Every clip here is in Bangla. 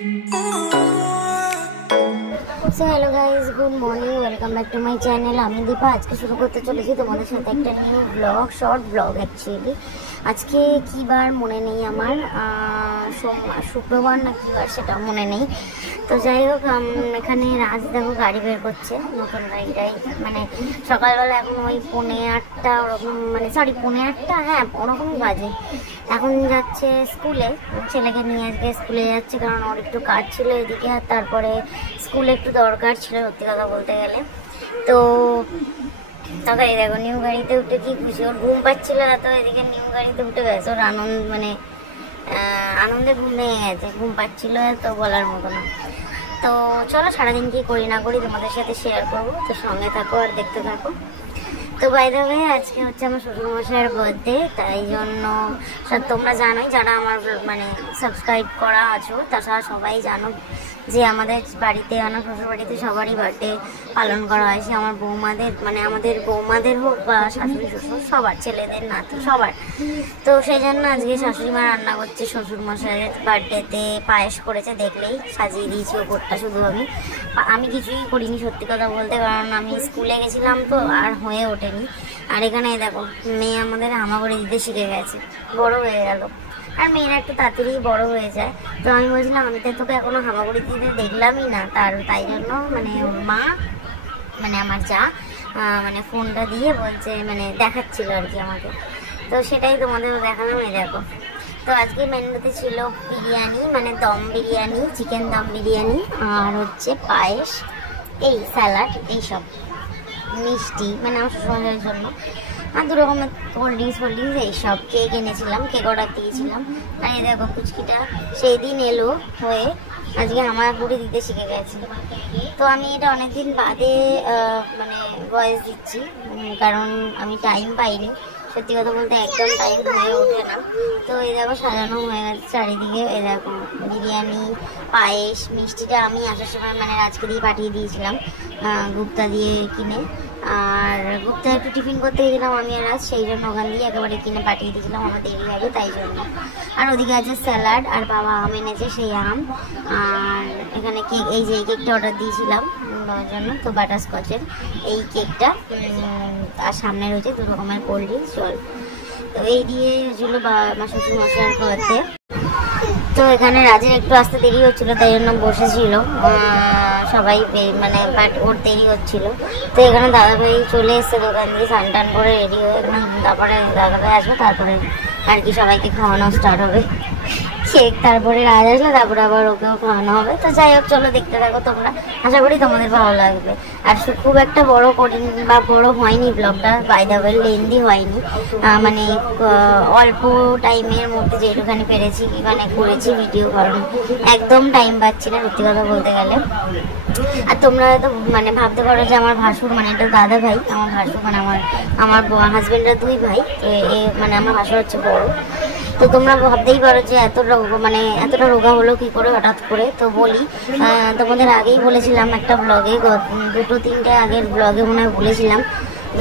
So hello guys, good morning, welcome back to my channel. আমি দীপা। আজকে শুরু করতে চলেছি তোমাদের সাথে একটা new blog, short blog actually. আজকে কী বার মনে নেই আমার, সোমবার, শুক্রবার না কী বার সেটাও মনে নেই। তো যাই হোক, এখানে রাজ দেখো গাড়ি বের করছে, নতুন গাড়িটাই, মানে সকালবেলা এখন ওই 8:30 ওরকম, মানে সরি 8:30, হ্যাঁ ওরকমই বাজে। এখন যাচ্ছে স্কুলে, ছেলেকে নিয়ে আজকে স্কুলে যাচ্ছে, কারণ ওর একটু কাজ ছিল এদিকে, আর তারপরে স্কুলে একটু দরকার ছিল সত্যি কথা বলতে গেলে। তো তবে এই দেখো নিউ গাড়িতে উঠে কি খুশি, ওর ঘুম পাচ্ছিল না, তো এদিকে নিউ গাড়িতে উঠে গেছে, ওর আনন্দ মানে আনন্দে ঘুম ভেঙে গেছে, ঘুম পাচ্ছিল তো বলার মতো না। তো চলো সারাদিন কি করি না করি তোমাদের সাথে শেয়ার করবো, তো সঙ্গে থাকো আর দেখতে থাকো। তো বাই দ্য ওয়ে, আজকে হচ্ছে আমার শ্বশুরমশাইয়ের বার্থডে, তাই জন্য তোমরা জানোই, যারা আমার মানে সাবস্ক্রাইব করা আছো তাছাড়া সবাই জানো যে আমাদের বাড়িতে, আমার শ্বশুর বাড়িতে সবারই বার্থডে পালন করা হয়। সে আমার বৌমাদের, মানে আমাদের বৌমাদের হোক বা শাশুড়ি শ্বশুর, সবার, ছেলেদের নাতি সবার। তো সেই জন্য আজকে শাশুড়ি মা রান্না করছে শ্বশুরমশাইয়ের বার্থডেতে, পায়েস করেছে, দেখলেই সাজিয়ে দিয়েছি ওপরটা। শুধু আমি কিছুই করিনি সত্যি কথা বলতে, কারণ আমি স্কুলে গেছিলাম তো আর হয়ে ওঠেনি। আর এখানে দেখো মেয়ে আমাদের হামাগুড়ি দিতে শিখে গেছে, বড় হয়ে গেল। আর মেয়েরা একটু তাড়াতাড়ি বড় হয়ে যায়। তো আমি বলছিলাম আমি তো তোকে এখনো হামাগুড়ি দিতে দেখলামই না, তাই জন্য মানে ওর মা, মানে আমার যা, মানে ফোনটা দিয়ে বলছে, মানে দেখাচ্ছিল আর কি আমাকে। তো সেটাই তোমাদের দেখালাম। এই দেখো, তো আজকে মেনুতে ছিল বিরিয়ানি, মানে দম বিরিয়ানি, চিকেন দম বিরিয়ানি, আর হচ্ছে পায়েস, এই স্যালাড, এইসব মিষ্টি, মানে আমার শ্বশুরমশাইয়ের জন্য, আর 2 রকমের কোল্ড ড্রিঙ্কস এইসব। কেক এনেছিলাম, কেক অর্ডার দিয়েছিলাম। আর এই দেখো পুচকিটা সেই দিন এলো হয়ে আজকে আমার গুড়ি দিতে শিখে গেছে। তো আমি এটা অনেকদিন বাদে মানে ভয়েস দিচ্ছি, কারণ আমি টাইম পাইনি সত্যি কথা বলতে, একদম টাইম হয়ে ওঠে না। তো এই দেখো সাজানো হয়ে গেছে চারিদিকে। এই দেখো বিরিয়ানি, পায়েস, মিষ্টিটা আমি আসার সময় মানে রাজকে দিয়ে পাঠিয়ে দিয়েছিলাম, গুপ্তা দিয়ে কিনে। আর গুপ্তা একটু টিফিন করতে গেছিলাম আমি আর রাজ, সেই জন্য ওখান দিয়ে একেবারে কিনে পাঠিয়ে দিয়েছিলাম, আমার দেরি হবে তাই জন্য। আর ওদিকে আছে স্যালাড, আর বাবা আম এনেছে, সেই আম। আর এখানে কেক, এই যে এই কেকটা অর্ডার দিয়েছিলাম বাবার জন্য, তো বাটারস্কচের এই কেকটা। আর সামনে রয়েছে 2 রকমের কোল্ড ড্রিঙ্কস, জল। তো এই দিয়ে হচ্ছিল আমার শ্বশুরমশাইয়ের বার্থডে। তো এখানে রাজের একটু আসতে দেরি হচ্ছিলো, তাই জন্য বসেছিল সবাই, মানে বাট ওর দেরি হচ্ছিল। তো এখানে দাদাভাই চলে এসছে দোকান দিয়ে, স্নান টান করে রেডি হয়ে, এখানে তারপরে দাদাভাই আসবে, তারপরে আর কি সবাইকে খাওয়ানো স্টার্ট হবে। কেক তারপরে রাজ আসলে তারপরে আবার ওকেও খাওয়ানো হবে। তো যাই হোক, চলো দেখতে থাকো তোমরা, আশা করি তোমাদের ভালো লাগবে। আর খুব একটা বড় কঠিন বা বড় হয়নি ব্লগটা, বাই দ্য ওয়ে লেন্দি হয়নি, মানে অল্প টাইমের মধ্যে যেটুখানি পেরেছি মানে করেছি ভিডিও, কারণ একদম টাইম পাচ্ছি না সত্যি কথা বলতে গেলে। আর তোমরা হয়তো মানে ভাবতে পারো যে আমার ভাসুর, মানে এটা দাদা ভাই, আমার ভাসুর মানে আমার হাজবেন্ডের 2 ভাই, তো মানে আমার ভাসুর হচ্ছে বড়। তো তোমরা ভাবতেই পারো যে এতটা রোগা হলো কি করে হঠাৎ করে। তো বলি, তোমাদের আগেই বলেছিলাম একটা ব্লগে, 2-3টে আগের ব্লগে মনে হয় বলেছিলাম,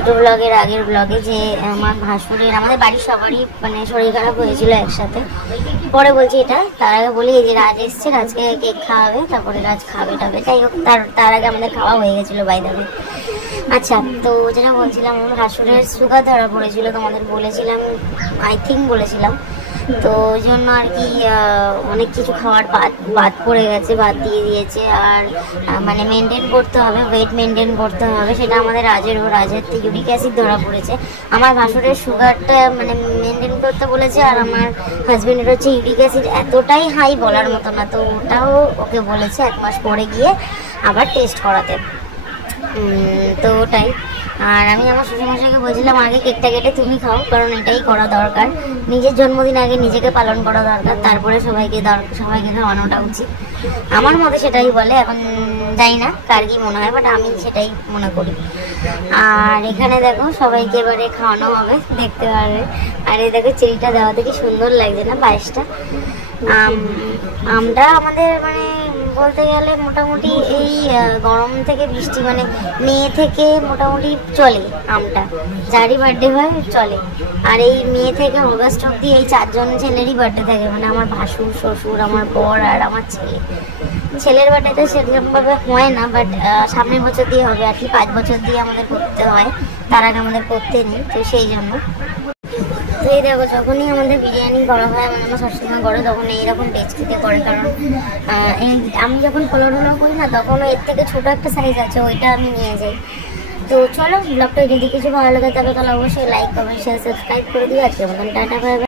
2 ব্লগের আগের ব্লগে, যে আমার ভাসুরের, আমাদের বাড়ির সবারই মানে শরীর খারাপ হয়েছিল একসাথে। পরে বলছি এটা, তার আগে বলি যে রাজ এসছে, রাজকে কেক খাওয়াবে, তারপরে রাজ খাবে টাবে। যাই হোক, তার আগে আমাদের খাওয়া হয়ে গেছিলো বাই দ্য ওয়ে। আচ্ছা, তো যেটা বলছিলাম, আমার ভাসুরের সুগার ধরা পড়েছিল, তোমাদের বলেছিলাম, আই থিঙ্ক বলেছিলাম। তো ওই জন্য আর কি অনেক কিছু খাওয়ার বাদ পড়ে গেছে, বাদ দিয়ে দিয়েছে। আর মানে মেনটেন করতে হবে, ওয়েট মেনটেন করতে হবে, সেটা আমাদের রাজের ইউরিক অ্যাসিড ধরা পড়েছে। আমার ভাসুরের সুগারটা মানে মেনটেন করতে বলেছে, আর আমার হাজবেন্ডের হচ্ছে ইউরিক অ্যাসিড এতটাই হাই বলার মতো না। তো ওটাও ওকে বলেছে 1 মাস পরে গিয়ে আবার টেস্ট করাতে। তো ওটাই। আর আমি আমার শ্বশুরমশাইকে বলছিলাম আগে কেকটা কেটে তুমি খাও, কারণ এটাই করা দরকার, নিজের জন্মদিন আগে নিজেকে পালন করা দরকার, তারপরে সবাইকে খাওয়ানোটা উচিত। আমার মতে সেটাই বলে, এখন জানি না কার কি মনে হয়, বাট আমি সেটাই মনে করি। আর এখানে দেখো সবাইকে এবারে খাওয়ানো হবে, দেখতে পারবে। আর এই দেখো চেরিটা দেওয়াতে কি সুন্দর লাগছে না পায়েসটা। আমটা আমাদের মানে বলতে গেলে মোটামুটি এই গরম থেকে বৃষ্টি মানে মে থেকে মোটামুটি চলে আমটা, যারই বার্থডে হয় চলে। আর এই মে থেকে অগাস্ট অব্দি এই 4 জন ছেলেরই বার্থডে থাকে, মানে আমার ভাসুর, শ্বশুর, আমার বর আর আমার ছেলে। ছেলের বার্থডেতে সেরকমভাবে হয় না, বাট সামনের বছর দিয়ে হবে আর কি, 5 বছর দিয়ে আমাদের করতে হয়, তার আগে আমাদের করতে নেই, তো সেই জন্য। তো এই দেখো, যখনই আমাদের বিরিয়ানি করা হয়, মানে আমার সবসময় করে, তখন এইরকম ডেচকিতে করে, কারণ আমি যখন পোলাও করি না, তখন এর থেকে ছোটো একটা সাইজ আছে, ওইটা আমি নিয়ে যাই। তো চলো, ব্লগটা যদি কিছু ভালো লাগে তবে তাহলে অবশ্যই লাইক, কমেন্ট, শেয়ার, সাবস্ক্রাইব করে দিও। আজকের মতন টাটা, বাই বাই।